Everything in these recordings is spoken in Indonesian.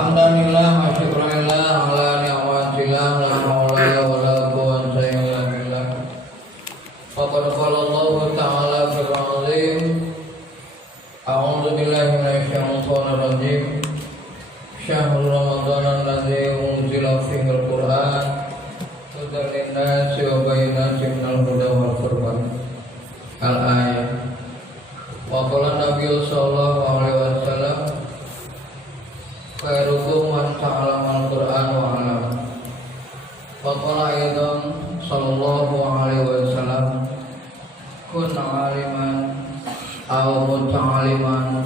Hamdanillah wa syukranillah ala ni'matillah la haula wala quwwata illa billah. Faqad qala Allah ta'ala fil 'azim. A'udzu billahi minasyaitonir rajim. Syahrul Ramadan alladzi unzila fihi al-Qur'an hudan lin-nasi wa bayyinatin minal huda wal furqan. Al-ayat. Wa qala Nabi sallallahu alaihi wasallam khairukum man ta'allama al-Qur'an wa 'allama. Wa qala aidan sallallahu alaihi wasallam kun 'aliman aw muta'alliman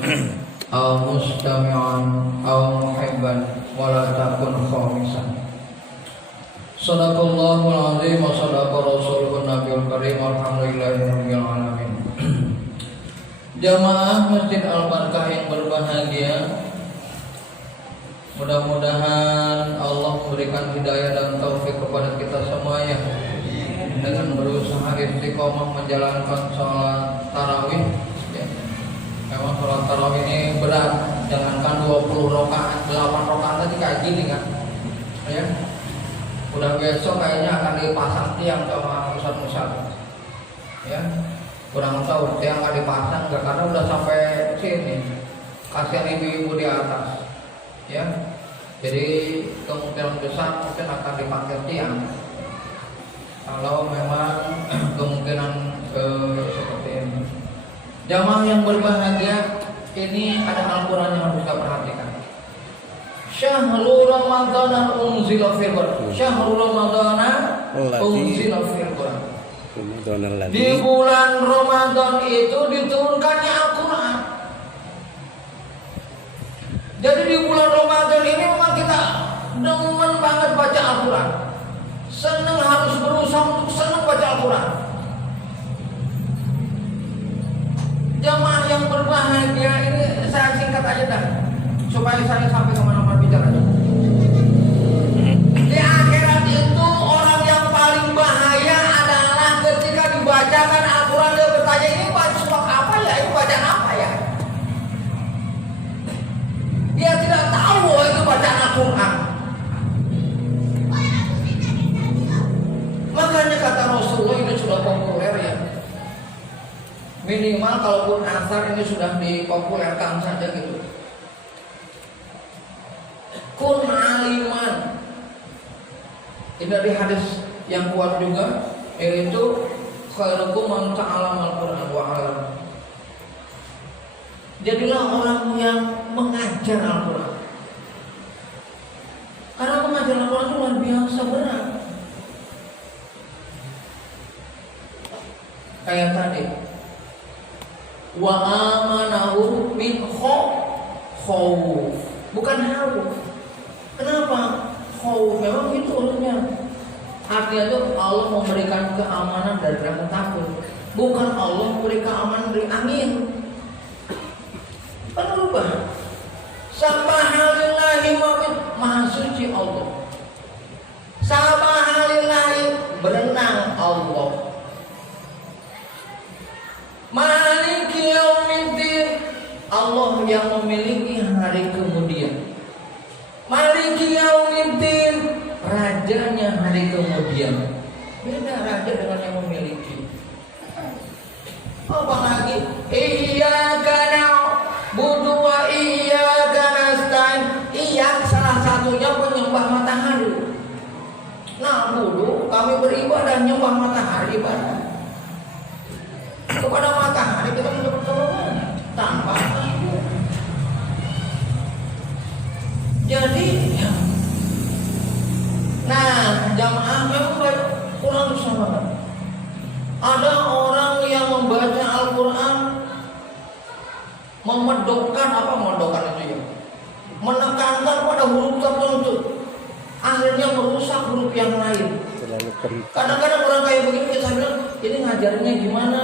aw mustami'an aw muhibban wa la takun khamisan. Shadaqallahul azim wa shadaqa rasulun nabiyul karim. Alhamdulillahirabbil alamin. Jamaah Masjid Al-Barkah yang berbahagia, mudah-mudahan Allah memberikan hidayah dan taufik kepada kita semuanya dengan berusaha istiqomah menjalankan sholat tarawih. Memang sholat tarawih ini berat, jangankan 20 rakaat, 8 rakaat tadi kayak gini kan, ya. Udah besok kayaknya akan dipasang tiang sama ustaz-ustaz, ya. Kurang tahu tiang akan dipasang nggak, karena udah sampai sini. Kasihan ibu-ibu di atas. Ya, jadi kemungkinan besar mungkin akan dipakai tiang. Kalau memang kemungkinan seperti ini. Jamaah yang berbahagia, ini ada Al-Quran yang harus kita perhatikan. Syahrul Ramadan unzila fil Qur'an. Syahrul Ramadan unzila fil Qur'an. Di bulan Ramadan itu diturunkannya Al-Quran. Jadi di bulan Ramadan ini memang kita demen banget baca Al-Quran. Senang, harus berusaha untuk senang baca Al-Quran. Jamaah yang berbahagia ini saya singkat aja dah, supaya saya sampai kemana-mana bicara. Di akhirat itu orang yang paling bahaya adalah ketika dibacakan Al-Quran, dia bertanya, ini baca surat apa ya? Ini bacaan apa ya? Dia tidak tahu bahwa itu bacaan Al-Quran. Makanya kata Rasulullah, ini sudah populer ya. Minimal kalaupun asar ini sudah dipopulerkan saja gitu. Kun aliman. Ini dari hadis yang kuat juga, yaitu khairukum man ta'allama al-Qur'an wa 'allama. Jadilah orang yang mengajar Al-Quran. Karena mengajar Al-Quran itu luar biasa berat. Kayak tadi, wa amanahu min khawf, bukan khawf. Kenapa? Khawf memang itu urutnya. Artinya itu Allah memberikan keamanan dari rasa takut, bukan Allah memberikan keamanan dari angin. Berubah. Subhanallahi maha suci Allah. Subhanallahi berenang Allah. Maliki yaumiddin, Allah yang memiliki hari kemudian. Maliki yaumiddin, rajanya hari kemudian. Beda raja dengan yang memiliki. Apa lagi? Iyyaka na'budu wa iyyaka nasta'in. Iya, salah satunya penyembah matahari. Na'budu, kami beribadah nyembah matahari ibadah. Kepada matahari kita minta pertolongan tanpa itu. Jadi, ya. Nah, jamaah memang kurang sama. Ada orang yang membaca Al-Quran memedokkan itu ya, menekankan pada huruf tertentu, akhirnya merusak huruf yang lain. Kadang-kadang orang kayak begini kita bilang, ini ngajarnya gimana?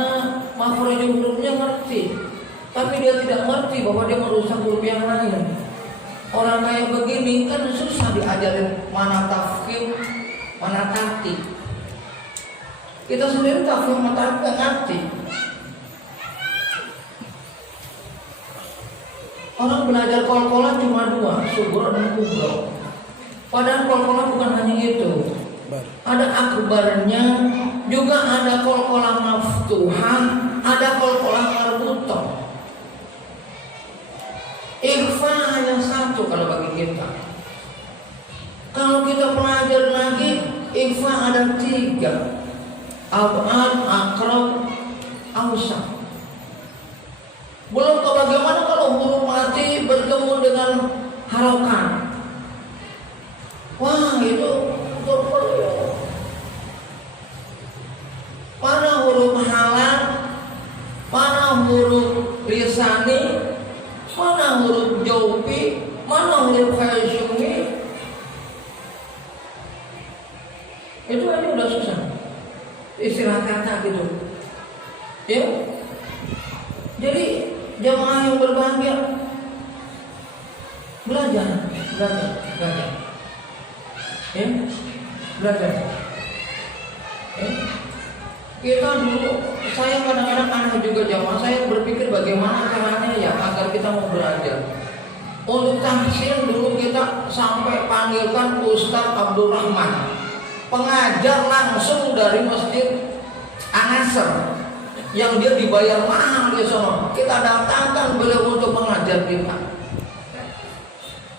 Makhraj hurufnya ngerti, tapi dia tidak ngerti bahwa dia merusak huruf yang lain. Orang kayak begini kan susah diajarin mana tafkhim, mana taktik. Kita sendiri tafkhim mata nggak ngerti. Orang belajar kol-kolan cuma dua, sugro dan kubro. Padahal kol-kolan bukan hanya itu. Ada akbarnya, juga ada kol-kolan maftuhah, ada kol-kolan marbutoh. Ikhfa hanya satu kalau bagi kita. Kalau kita pelajari lagi, ikhfa ada 3. Ab'ad, akrab, awsat. Belum tahu bagaimana kalau huruf mati bertemu dengan harokan. Wah, itu berbeda. Mana huruf halal, mana huruf lisani, mana huruf jawfi, mana huruf khasyumi. Itu aja udah susah. Istilah kata gitu. Ya. Jadi jamaah yang berbahagia belajar. Ya, belajar. Ya. Kita dulu, saya kadang-kadang aneh juga jamaah. Saya berpikir bagaimana caranya ya agar kita mau belajar. Untuk tahsin dulu kita sampai panggilkan Ustaz Abdul Rahman, pengajar langsung dari Masjid An-Nasr, yang dia dibayar mahal di sana. Kita datangkan beliau untuk mengajar kita.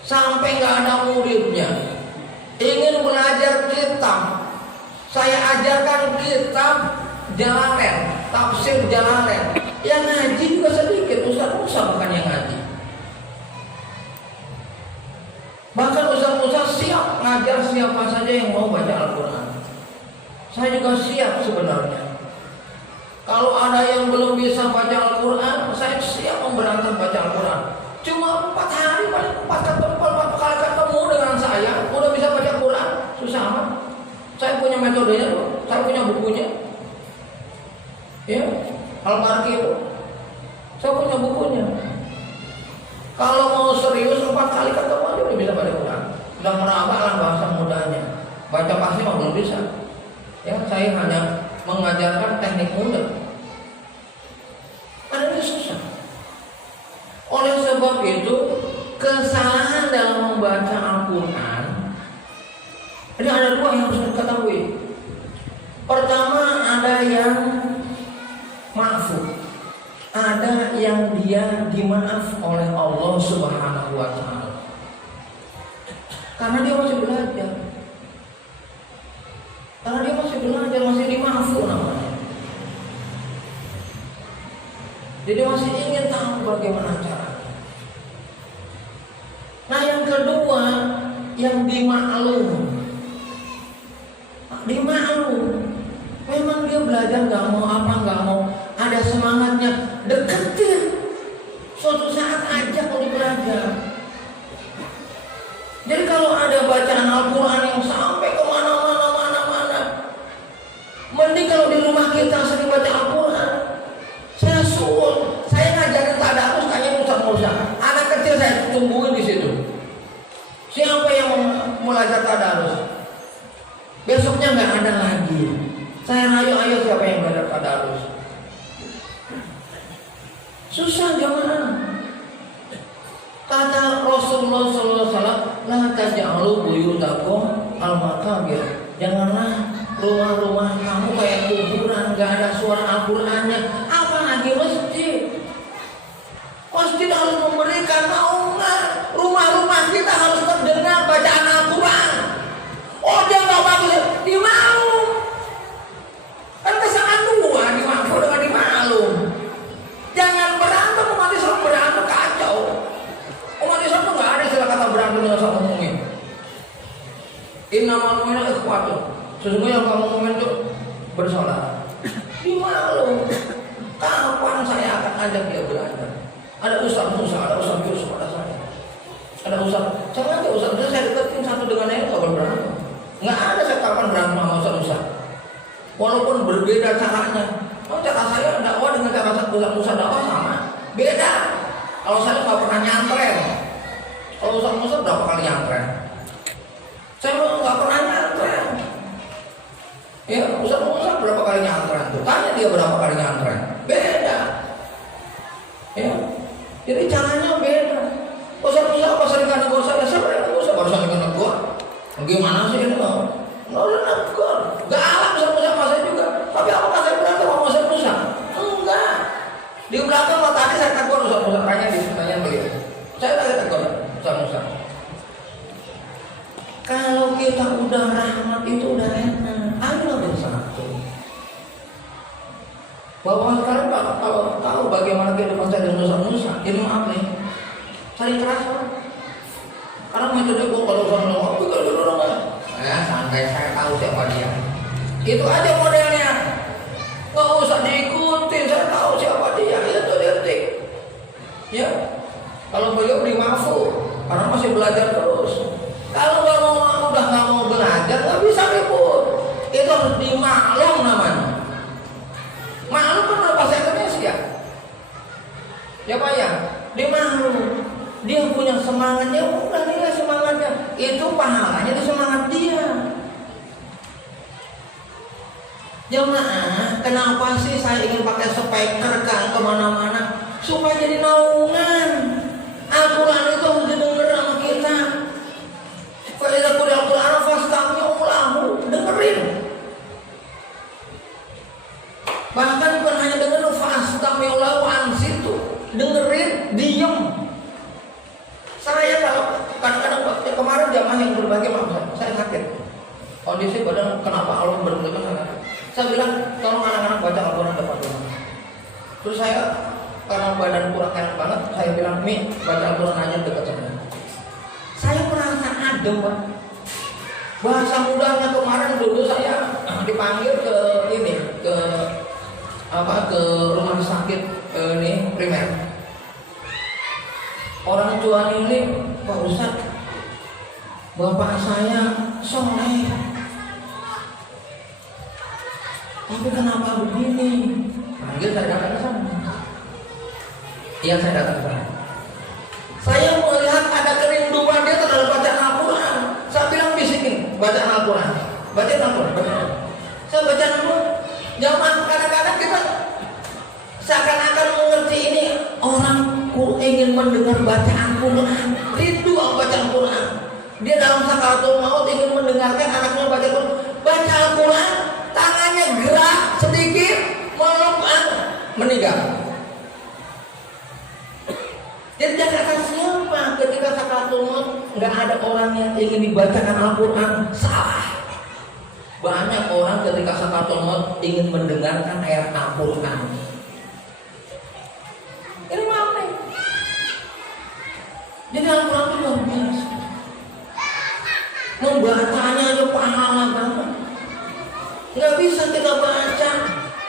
Sampai nggak ada muridnya. Ingin belajar kitab, saya ajarkan kitab Jalalain, tafsir Jalalain. Yang ngaji juga sedikit, Ustaz Musa bukan yang ngaji. Bahkan Ustaz Musa siap ngajar siapa saja yang mau baca Al-Quran. Saya juga siap sebenarnya. Kalau ada yang belum bisa baca Al-Quran, saya siap memberantas baca Al-Quran. Cuma 4 hari, 4 kali ketemu dengan saya, udah bisa baca Quran, susah amat. Saya punya metodenya, saya punya bukunya. Ya, Al-Marki itu, saya punya bukunya. Kalau mau serius 4 kali ketemu aja udah bisa baca Quran. Udah meraba lah bahasa mudanya. Baca pasti mah belum bisa. Ya, saya hanya mengajarkan teknik mudah. Karena ini susah. Oleh sebab itu, kesalahan dalam membaca Al-Quran ini ada 2 yang harus diketahui. Pertama, ada yang ma'fu, ada yang dia dimaaf oleh Allah Subhanahu wa Ta'ala, karena dia masih belajar. Karena dia masih belajar, masih dimaafu namanya. Jadi masih ingin tahu bagaimana caranya. Nah, yang kedua, yang dimaklum. Memang dia belajar nggak mau, ada semangatnya, deketin. Suatu saat ajak untuk belajar. Jadi kalau ada bacaan Al-Quran yang sampai kemana-mana, mending kalau di rumah kita sering baca Al-Quran. Saya suruh, saya ngajarin tadarus kayak Musa. Anak kecil saya tungguin di situ. Siapa yang mau belajar tadarus? Besoknya nggak ada lagi. Saya ayo siapa yang belajar tadarus? Susah jamaah. Kata Rasulullah SAW, la taj'alu buyutakum al-maqabir. Janganlah rumah-rumah kamu kayak kuburan, nggak ada suara Al-Qur'annya. Apalagi masjid. Masjid harus memberikan naungan. Rumah-rumah kita harus terdengar bacaan Al-Quran. Oh, dia nggak bagus, dimaklum. Kan kesalahan 2, dimaklum dengan dimaklum. Jangan berantem, umat Islam berantem kacau. Umat Islam tuh nggak ada istilah kata berantem dengan sama mukmin. Innamal mu'minuna ikhwatun. Sesungguhnya yang kamu mukmin itu bersaudara. Dimaklum. Kapan saya akan ajak dia belajar? Ada Ustaz Musa, ada Ustaz Yusuf, ada saya. Ada Ustaz, saya aja Ustaz Musa, saya deketin satu dengan yang kapan berantem. Nggak ada saya kapan berantem sama Ustaz Musa. Walaupun berbeda caranya. Oh, cara saya dakwah dengan cara Ustaz Musa dakwah sama. Beda. Kalau saya nggak pernah nyantren. Kalau Ustaz Musa berapa kali nyantren? Saya nggak pernah nyantren. Ya, Ustaz Musa berapa kali nyantren tuh? Tanya dia berapa kali nyantren. Beda. Ya. Jadi caranya beda. Gimana sih ini? Gak alam sama saya juga. Tapi apakah saya berantem sama Ustaz Musa? Enggak. Di belakang tadi saya tegur Ustaz Musa, tanya di pertanyaan beliau. Saya tegur Ustaz Musa. Kalau kita udah rahmat itu udah enak. Ayolah bersatu. Bahwa sekarang kalau tahu bagaimana kehidupan saya dengan Ustaz Musa, ini maaf nih, saling kerasa. Karena metode gue kalau orang ya santai, saya tahu siapa dia. Itu aja modelnya. Nggak usah diikutin, saya tahu siapa dia. Itu detik. Ya, kalau beliau beri mafu, karena masih belajar terus. Kalau udah nggak mau belajar, nggak bisa ribut. Itu harus dimaklum namanya. Maklum kan bahasa Indonesia. Ya Pak ya, dimaklum. Dia punya semangatnya, udah nilai semangatnya. Itu pahalanya di semangat dia. Jemaah, kenapa sih saya ingin pakai speaker kan kemana-mana? Supaya jadi naungan. Al-Quran itu harus didengar sama kita. Fa'idha quri al-Quran fastami'u lahu, dengerin. Bahkan bukan hanya dengerin, fastami'u lahu, ansitu, dengerin, diem. Saya kalau kadang-kadang kemarin jamaah yang berbagi maaf saya sakit. Kondisi badan kenapa Allah berlebihan? Saya bilang tolong anak-anak baca Al-Quran depan rumah. Terus saya karena badan kurang enak banget, saya bilang Mi baca Al-Quran aja dekat sana. Saya merasa adem, Pak. Bahasa mudahnya kemarin dulu saya dipanggil ke ini ke rumah sakit ini primer. Orang tua ini, Pak Ustadz, bapak saya soleh, tapi kenapa begini? Panggil saya datang ke sana. Iya saya datang ke sana. Saya melihat ada kerinduan dia terhadap bacaan Al-Quran. Saya bilang bisikin bacaan Al-Quran, bacaan Al-Quran, bacaan. Saya baca Al-Quran. Jangan kadang-kadang kita seakan-akan mengerti ini orang ingin mendengar bacaan Quran, rindu baca Al-Quran. Dia dalam sakaratul maut ingin mendengarkan anaknya baca Al-Quran. Baca Al-Quran, tangannya gerak sedikit, meluk meninggal. Jadi kata siapa ketika sakaratul maut nggak ada orang yang ingin dibacakan Al-Quran? Salah. Banyak orang ketika sakaratul maut ingin mendengarkan ayat Al-Quran. Ini mana? Jadi Al-Quran itu luar biasa. Membacanya aja pahala banget. Nggak bisa kita baca.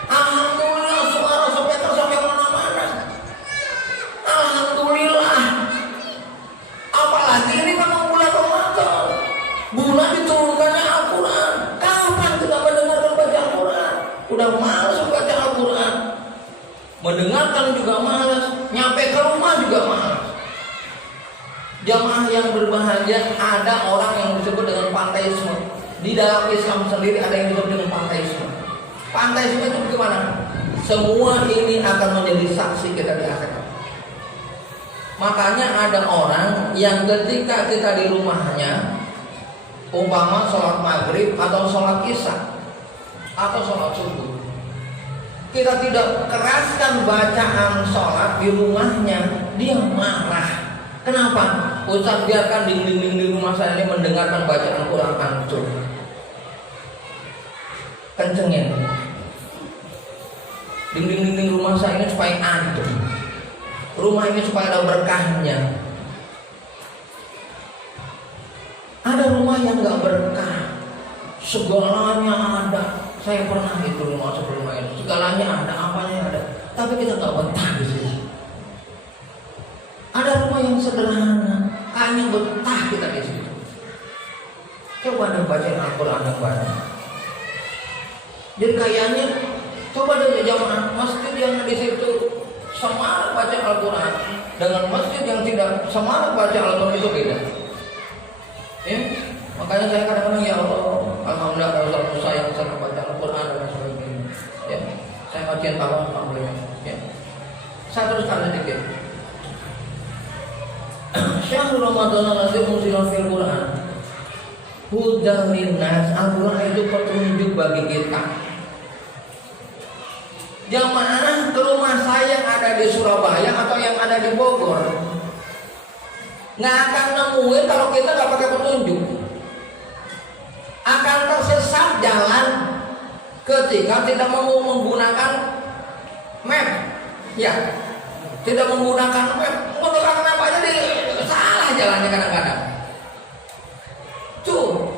Alhamdulillah suara sampai mana-mana. Alhamdulillah. Apalagi ini memang bulan Ramadan. Bulan diturunkannya Al-Quran. Kapan kita mendengarkan baca Al-Quran? Udah malas baca Al-Quran. Mendengarkan juga malas. Nyampe ke rumah juga malas. Jamaah yang berbahagia, ada orang yang disebut dengan panteisme. Di dalam Islam sendiri ada yang disebut dengan panteisme. Panteisme itu gimana? Semua ini akan menjadi saksi kita di akhirat. Makanya ada orang yang ketika kita di rumahnya, umpama sholat maghrib atau sholat isya atau sholat subuh, kita tidak keraskan bacaan sholat di rumahnya, dia marah. Kenapa? Ustaz biarkan dinding-dinding di rumah saya ini mendengarkan bacaan Quran hancur. Kencengin. Dinding-dinding rumah saya ini supaya hancur. Rumah ini supaya ada berkahnya. Ada rumah yang gak berkah, segalanya ada. Saya pernah itu rumah sebelum ini, segalanya ada, apanya ada. Tapi kita gak betah di sini. Ada rumah yang sederhana, hanya betah kita di situ. Coba anda baca Al-Quran yang banyak. Jadi kayaknya, coba deh jamaah masjid yang di situ semangat baca Al-Quran dengan masjid yang tidak semangat baca Al-Quran itu beda. Ya, makanya saya kadang-kadang ya Allah, alhamdulillah kalau satu saya bisa membaca Al-Quran dan sebagainya. Ya, saya kajian tahun alhamdulillah. Ya, saya teruskan sedikit. Syahrul Ramadan alladzi unzila fil Qur'an. Hudan linnas, Al-Quran itu petunjuk bagi kita. Jamaah ke rumah saya yang ada di Surabaya atau yang ada di Bogor, nggak akan nemuin kalau kita nggak pakai petunjuk. Akan tersesat jalan ketika tidak mau menggunakan map, ya, tidak menggunakan map. Menggunakan apa aja salah jalannya kadang-kadang. Tuh,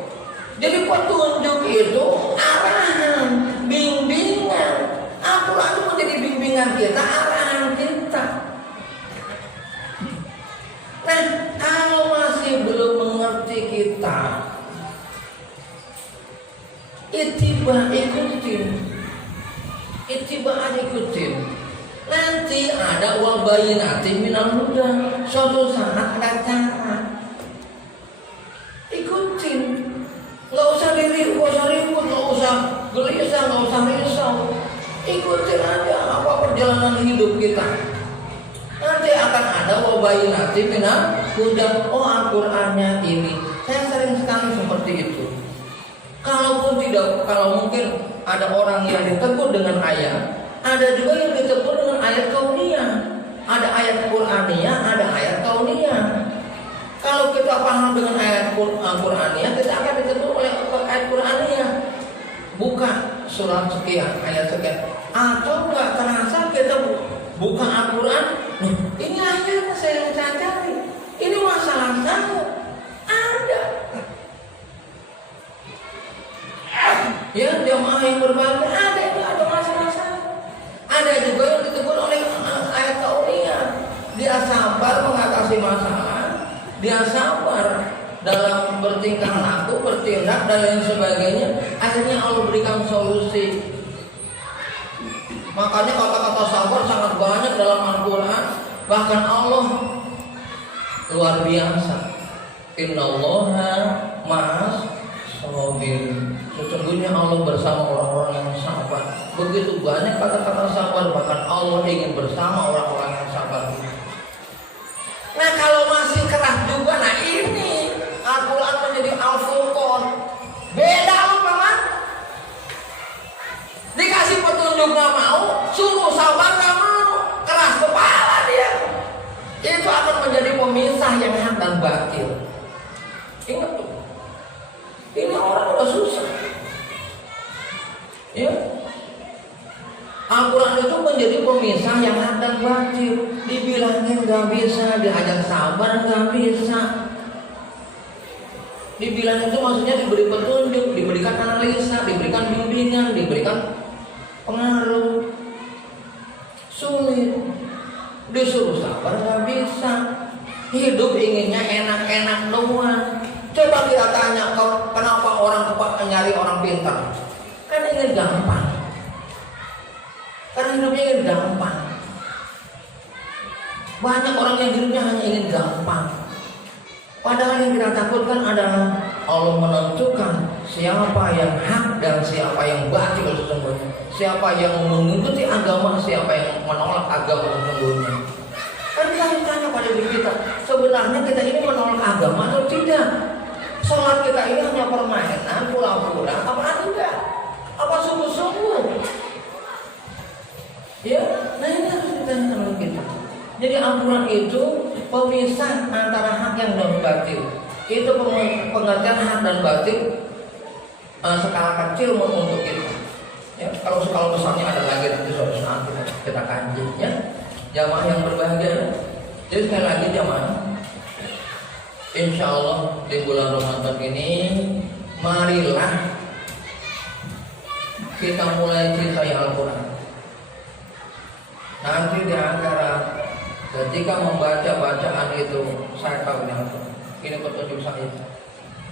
jadi petunjuk itu arahan, bimbingan. Al-Quran itu menjadi bimbingan kita, arahan kita. Nah, kalau masih belum mengerti kita, ikutin. Nanti ada wabayinati minal huda, suatu saat ada cara. Ikutin. Nggak usah ribut, nggak usah gelisah, nggak usah risau. Ikutin aja apa perjalanan hidup kita. Nanti akan ada wabayinati minal huda. Oh, Al-Qur'annya ini. Saya sering sekali seperti itu. Kalaupun tidak, kalau mungkin ada orang yang ditegur dengan ayat, ada juga yang ditegur dengan ayat kauniyah. Ada ayat Qur'aniyah, ada ayat kauniyah. Kalau kita paham dengan ayat Qur'aniyah, kita akan ditegur oleh ayat Qur'aniyah. Buka surat sekian, ayat sekian. Atau nggak terasa kita buka Al-Quran, ini ayatnya saya cari. Ini masalah saya. Ada. Ya, jamaah yang berbahagia ada masalah saya. Ada juga yang ditegur oleh ayat kauniyah. Dia sabar mengatasi masalah, dia sabar dalam bertingkah laku, bertindak dan lain sebagainya. Akhirnya Allah berikan solusi. Makanya kata-kata sabar sangat banyak dalam Al-Quran. Bahkan Allah luar biasa. Innallaha ma'as sabirin. Sesungguhnya Allah bersama orang-orang yang sabar. Begitu banyak kata-kata sabar, bahkan Allah ingin bersama orang-orang yang sabar. Nah, kalau masih keras juga, nah ini Al-Quran menjadi Al-Furqan. Beda loh, Paman. Dikasih petunjuk gak mau, suruh sabar gak mau, keras kepala dia. Itu akan menjadi pemisah yang hak dan batil. Ingat tuh. Ini orang udah susah. Ya. Al-Quran itu menjadi pemisah yang hak dan batil. Dibilangin gak bisa, diajak sabar gak bisa. Dibilang itu maksudnya diberi petunjuk, diberikan analisa, diberikan bimbingan, diberikan pengaruh. Sulit. Disuruh sabar gak bisa. Hidup inginnya enak-enak doang. Coba kita tanya, kenapa orang nyari orang pintar? Kan ingin gampang. Karena hidupnya ingin gampang. Banyak orang yang hidupnya hanya ingin gampang. Padahal yang kita takutkan adalah Allah menentukan siapa yang hak dan siapa yang batil sesungguhnya. Siapa yang mengikuti agama, siapa yang menolak agama sesungguhnya. Kan kita harus tanya pada diri kita, sebenarnya kita ini menolak agama atau tidak? Sholat kita ini hanya permainan, pura-pura, apa enggak? Apa sungguh-sungguh? Ya, nah ini harus ditanya sama kita. Jadi Al-Quran itu pemisah antara hak yang dan batil. Itu pengertian hak dan batil skala kecil untuk kita. Ya, kalau skala besarnya ada lagi nanti suatu saat kita kaji. Ya, jamaah yang berbahagia. Jadi sekali lagi jamaah, insya Allah di bulan Ramadan ini marilah kita mulai cintai Al-Quran. Nanti di antara ketika membaca bacaan itu saya tahu ini petunjuk saya.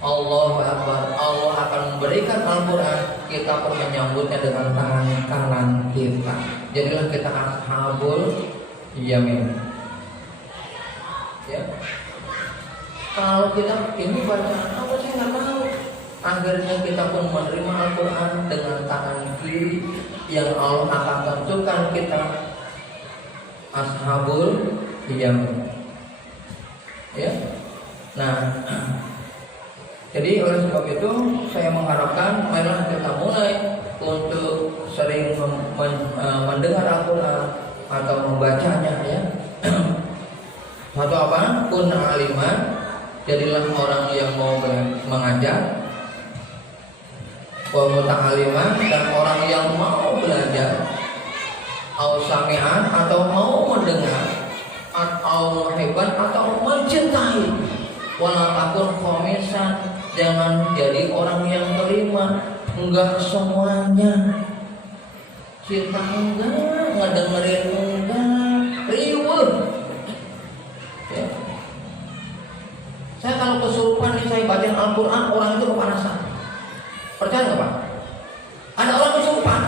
Allahu Akbar. Allah akan memberikan Al-Quran, kita pun menyambutnya dengan tangan kanan kita. Jadilah kita ashabul yamin. Ya. Kalau kita ini bacaan apa sih nggak tahu. Akhirnya kita pun menerima Al-Quran dengan tangan kiri yang Allah akan tentukan kita ashabul yamin. Ya. Nah, Jadi oleh sebab itu saya mengharapkan marilah kita mulai untuk sering mendengar Al-Quran atau membacanya ya. Atau apa? Kun aliman, jadilah orang yang mau mengajar. Wa muta'aliman, dan orang yang mau belajar. Au sami'an, atau mau mendengar. Atau muhibban, atau mencintai. Wala takun khomisan, jangan jadi orang yang terima. Enggak semuanya. Cinta enggak, ngedengerin enggak, riweuh. Ya. Saya kalau kesurupan nih, saya bacain Al-Quran, orang itu kepanasan. Percaya nggak Pak? Ada orang kesurupan,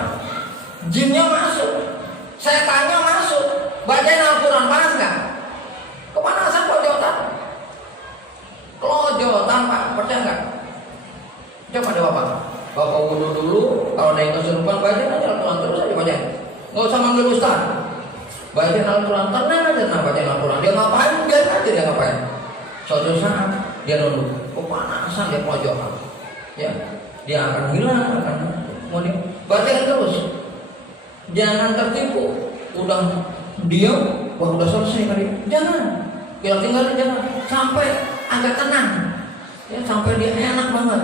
jinnya masuk, setannya masuk, bacain Al-Quran, panas nggak? Kepanasan, kelojotan Pak, percaya nggak? Coba deh Bapak wudhu dulu, kalau ada yang kesurupan bacain aja Al-Quran, terus aja bacain, nggak usah manggil Ustaz. Bacain Al-Quran, tenang aja bacain Al-Quran. Dia ngapain? Biar aja dia ngapain. Suatu saat dia nunduk, kepanasan, dia kelojotan, ya. Dia akan hilang, akan kemudian bacain terus, jangan tertipu. Udah diam, wah udah selesai tadi, jangan, kita tinggalin, jangan sampai agak tenang, ya, sampai dia enak banget,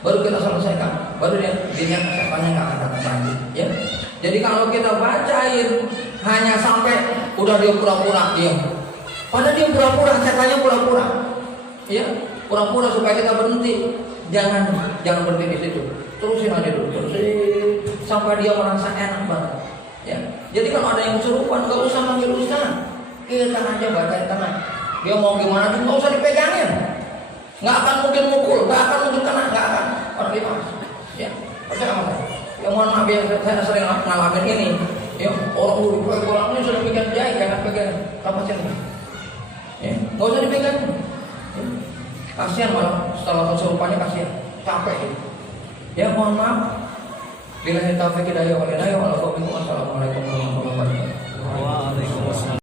baru kita selesaikan, baru dia setannya nggak akan datang lagi, ya. Jadi kalau kita bacain hanya sampai udah dia pura-pura diam, padahal dia pura-pura, setannya pura-pura, ya, pura-pura supaya kita berhenti. Jangan berhenti di situ. Terusin aja dulu, terusin sampai dia merasa enak banget. Ya. Jadi kalau ada yang kesurupan, nggak usah manggil Ustaz. Kita aja bacain tenang. Dia mau gimana tuh nggak usah dipegangin. Nggak akan mungkin mukul, nggak akan mungkin kena, nggak akan. Orang bebas. Ya. Percaya sama saya. Yang mohon maaf ya, saya sering ngalamin ini. Ya, orang ini sudah pegang jahit, jangan pegang kapasitas. Ya, nggak usah dipegang. Ya. Kasihan malah setelah kesurupannya, kasihan, capek. Ya mohon maaf. Billahi taufiq hidayah wal hidayah. Wassalamualaikum warahmatullahi wabarakatuh. Waalaikumsalam.